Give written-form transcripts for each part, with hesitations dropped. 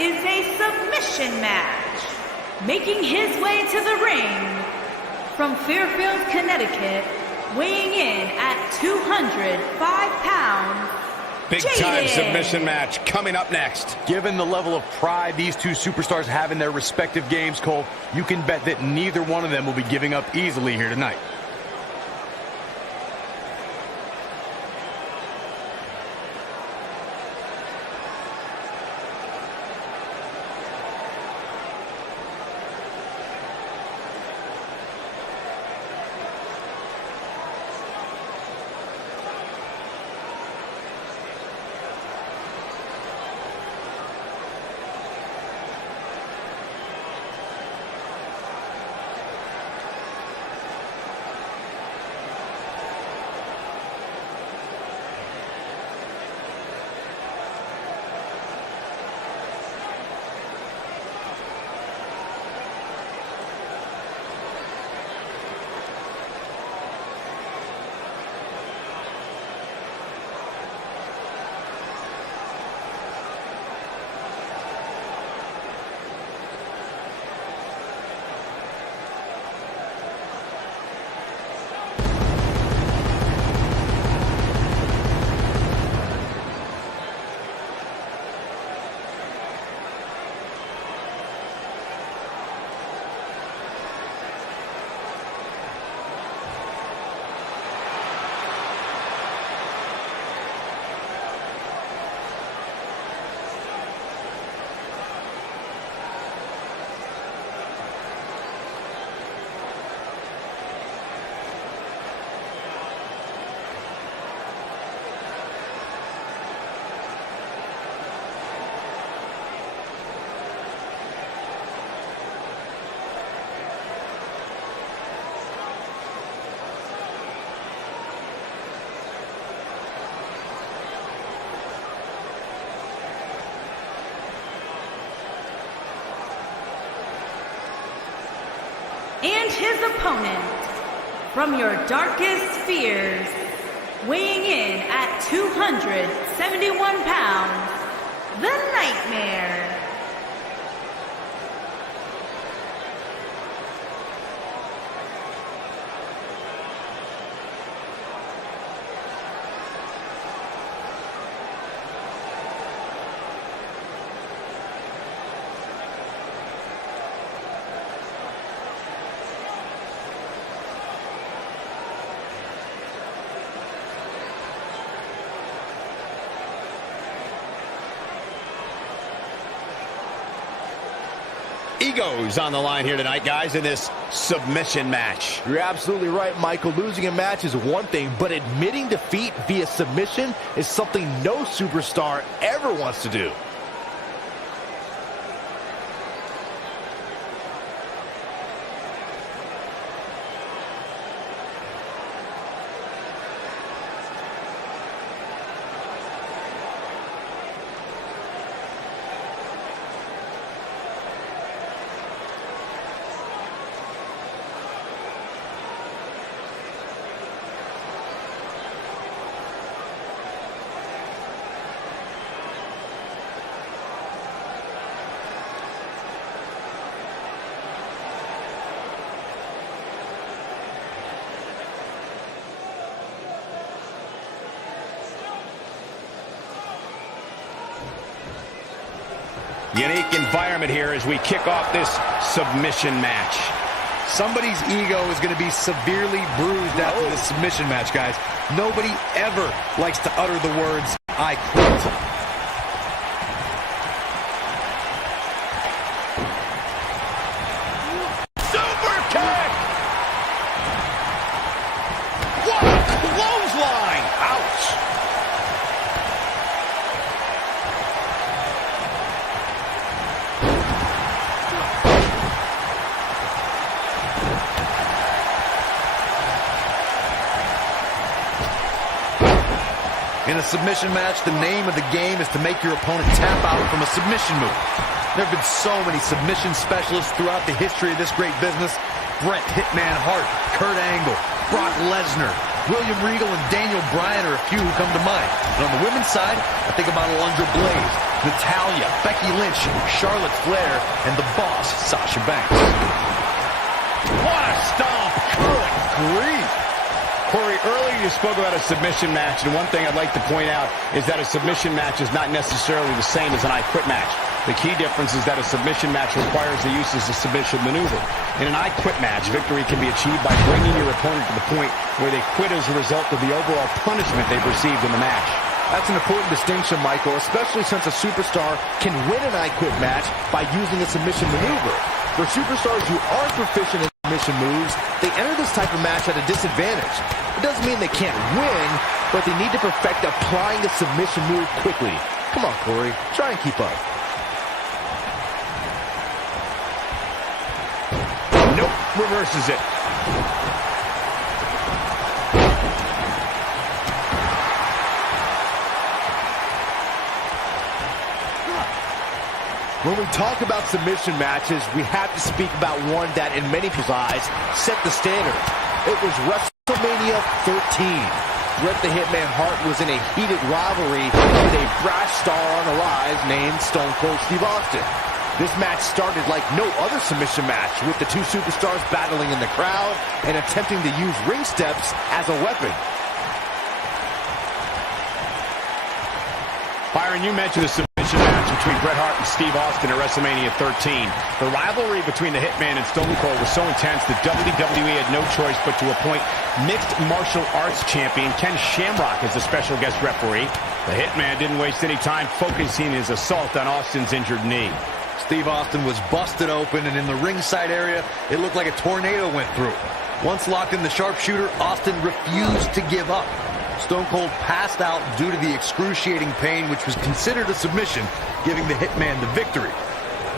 is a submission match. Making his way to the ring from Fairfield, Connecticut, weighing in at 205 pounds, big-time Jayden. submission match coming up next. Given the level of pride these two superstars have in their respective games, Cole, you can bet that neither one of them will be giving up easily here tonight. And his opponent, from your darkest fears, weighing in at 271 pounds, the Nightmare. Egos on the line here tonight, guys, in this submission match. You're absolutely right, Michael. Losing a match is one thing, but admitting defeat via submission is something no superstar ever wants to do. Unique environment here as we kick off this submission match. Somebody's ego is going to be severely bruised after this submission match, guys. Nobody ever likes to utter the words, "I quit." Super kick! What a clothesline! Ouch! In a submission match, the name of the game is to make your opponent tap out from a submission move. There have been so many submission specialists throughout the history of this great business. Bret Hitman Hart, Kurt Angle, Brock Lesnar, William Regal, and Daniel Bryan are a few who come to mind. And on the women's side, I think about Alundra Blaze, Natalya, Becky Lynch, Charlotte Flair, and the boss, Sasha Banks. What a stomp! Good grief! Corey, earlier you spoke about a submission match, and one thing I'd like to point out is that a submission match is not necessarily the same as an I Quit match. The key difference is that a submission match requires the use of a submission maneuver. In an I Quit match, victory can be achieved by bringing your opponent to the point where they quit as a result of the overall punishment they've received in the match. That's an important distinction, Michael, especially since a superstar can win an I Quit match by using a submission maneuver. For superstars who aren't proficient in submission moves, they enter this type of match at a disadvantage. It doesn't mean they can't win, but they need to perfect applying the submission move quickly. Come on, Corey, try and keep up. Nope, reverses it. When we talk about submission matches, we have to speak about one that, in many people's eyes, set the standard. It was WrestleMania 13. Bret the Hitman Hart was in a heated rivalry with a brash star on the rise named Stone Cold Steve Austin. This match started like no other submission match, with the two superstars battling in the crowd and attempting to use ring steps as a weapon. Byron, you mentioned the submission match between Bret Hart and Steve Austin at WrestleMania 13. The rivalry between the Hitman and Stone Cold was so intense that WWE had no choice but to appoint mixed martial arts champion Ken Shamrock as the special guest referee. The Hitman didn't waste any time focusing his assault on Austin's injured knee. Steve Austin was busted open, and in the ringside area, it looked like a tornado went through. Once locked in the sharpshooter, Austin refused to give up. Stone Cold passed out due to the excruciating pain, which was considered a submission, giving the Hitman the victory.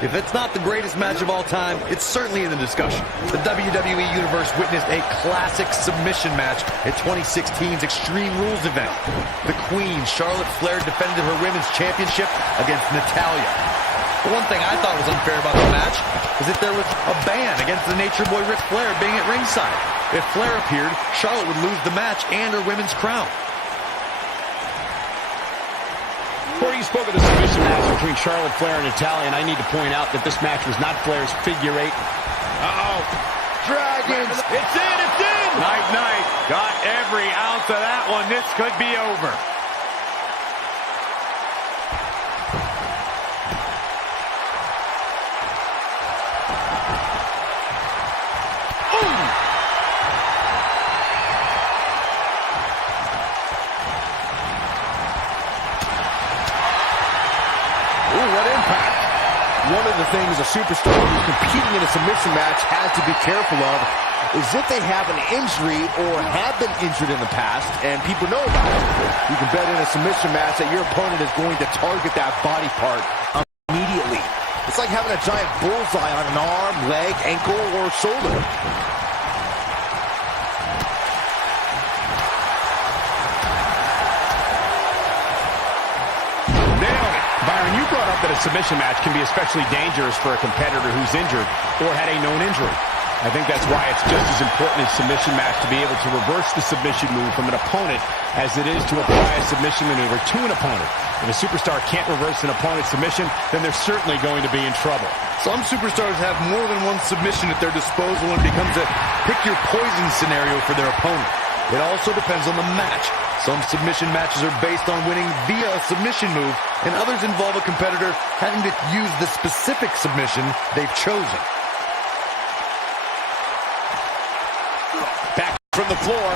If it's not the greatest match of all time, it's certainly in the discussion. The WWE Universe witnessed a classic submission match at 2016's Extreme Rules event. The Queen, Charlotte Flair, defended her women's championship against Natalya. The one thing I thought was unfair about the match is that there was a ban against the Nature Boy Ric Flair being at ringside. If Flair appeared, Charlotte would lose the match and her women's crown. Corey, you spoke of the submission match between Charlotte Flair and Natalya, and I need to point out that this match was not Flair's figure eight. Uh-oh. Dragons. It's in, it's in! Night. Got every ounce of that one. This could be over. One of the things a superstar who's competing in a submission match has to be careful of is if they have an injury or have been injured in the past and people know about it. You can bet in a submission match that your opponent is going to target that body part immediately. It's like having a giant bullseye on an arm, leg, ankle, or shoulder. Byron, you brought up that a submission match can be especially dangerous for a competitor who's injured or had a known injury. I think that's why it's just as important in a submission match to be able to reverse the submission move from an opponent as it is to apply a submission maneuver to an opponent. If a superstar can't reverse an opponent's submission, then they're certainly going to be in trouble. Some superstars have more than one submission at their disposal and it becomes a pick-your-poison scenario for their opponent. It also depends on the match. Some submission matches are based on winning via a submission move, and others involve a competitor having to use the specific submission they've chosen. Back from the floor.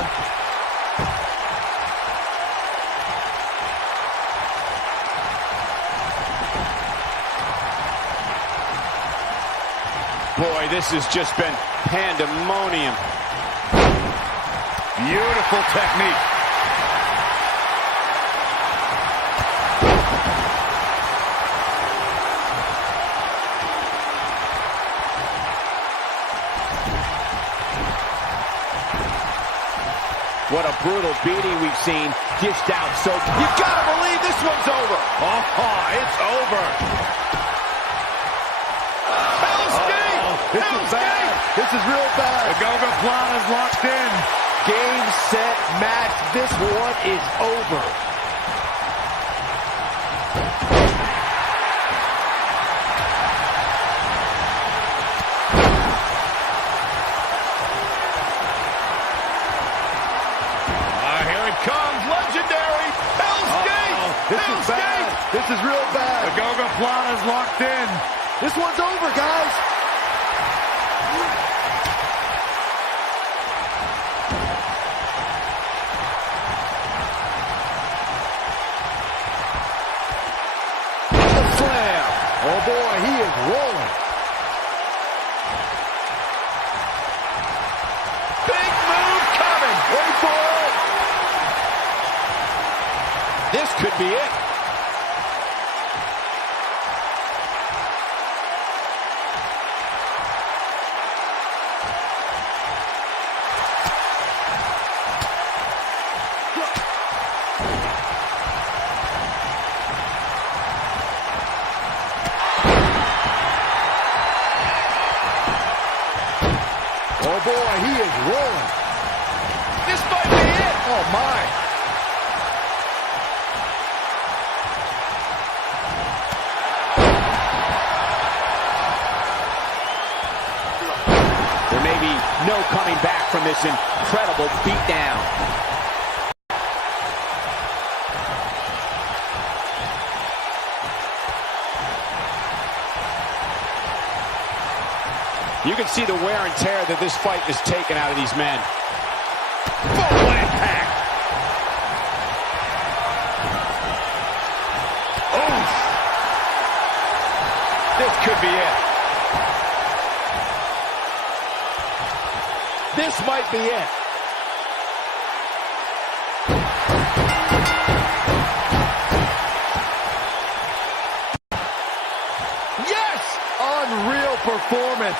Boy, this has just been pandemonium. Beautiful technique. What a brutal beating we've seen dished out. So you gotta believe this one's over. Oh, it's over. This is bad. This is real bad. The Gogoplana's locked in. Game, set, match. This one is over. Gogoplana's locked in. This one's over, guys. The slam. Oh, boy, he is rolling. Big move coming. Wait for it. This could be it. Oh, boy, he is rolling. This might be it. Oh, my. There may be no coming back from this incredible beatdown. You can see the wear and tear that this fight has taken out of these men. Full impact. Oof. This could be it. This might be it. Yes! Unreal performance.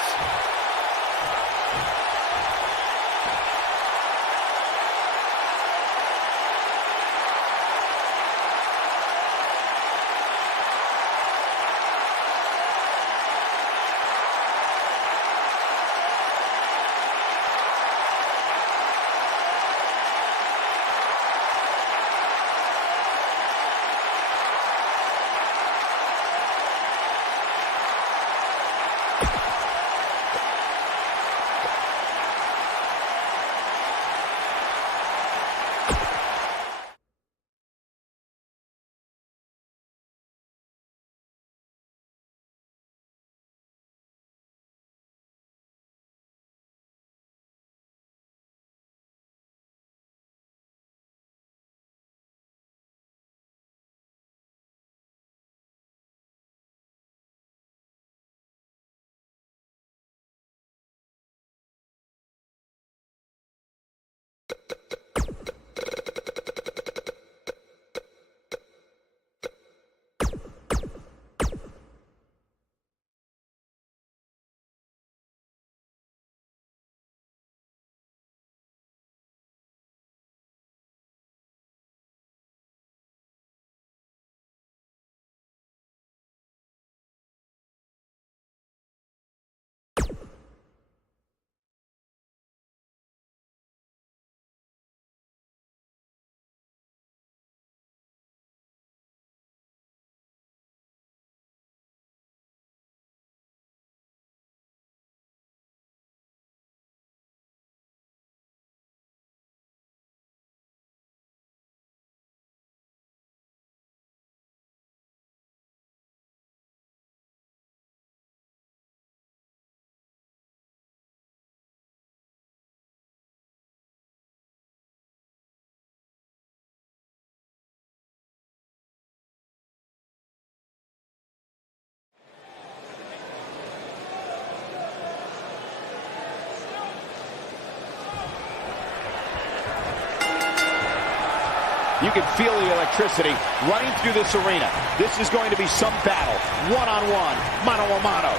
You can feel the electricity running through this arena. This is going to be some battle. One-on-one, mano-a-mano.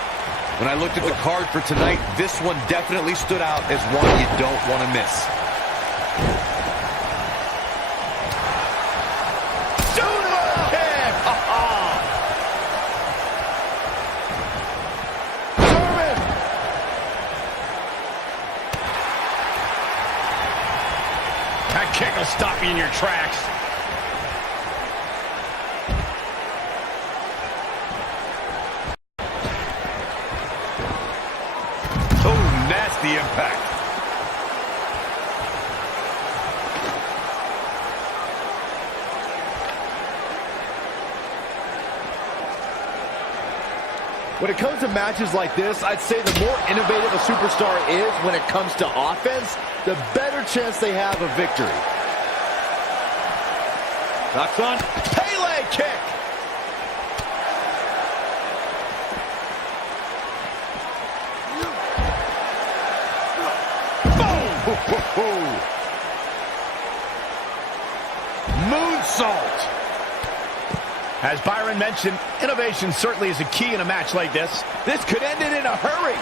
When I looked at the card for tonight, this one definitely stood out as one you don't want to miss. Sumo kick! German! That kick will stop you in your tracks. Oh, nasty impact. When it comes to matches like this, I'd say the more innovative a superstar is when it comes to offense, the better chance they have of victory. Knocks on. Pele kick! Boom! Moonsault! As Byron mentioned, innovation certainly is a key in a match like this. This could end it in a hurry.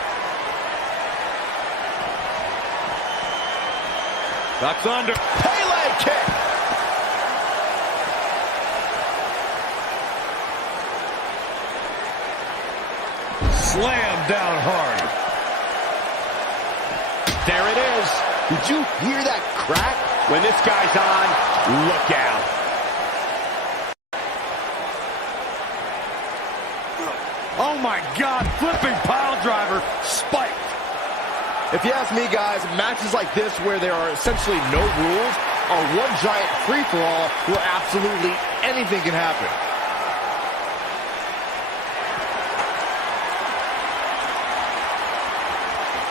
Knocks under. Pele kick! Slam down hard. There it is. Did you hear that crack? When this guy's on, look out. Oh my God, flipping pile driver, spiked. If you ask me, guys, matches like this where there are essentially no rules are one giant free-for-all where absolutely anything can happen.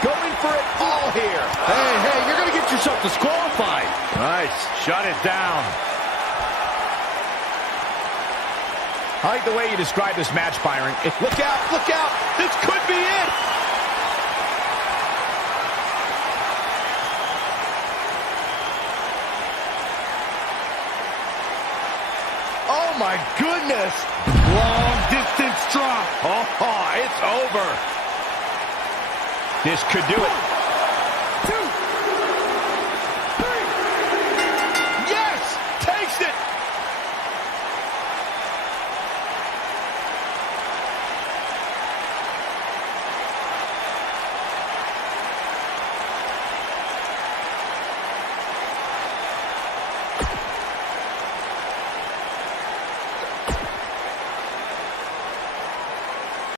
Going for it all here. Hey, you're going to get yourself disqualified. Nice, shut it down. I like the way you describe this match, Byron. Look out, this could be it. Oh my goodness. Long distance drop. Oh, it's over. This could do it.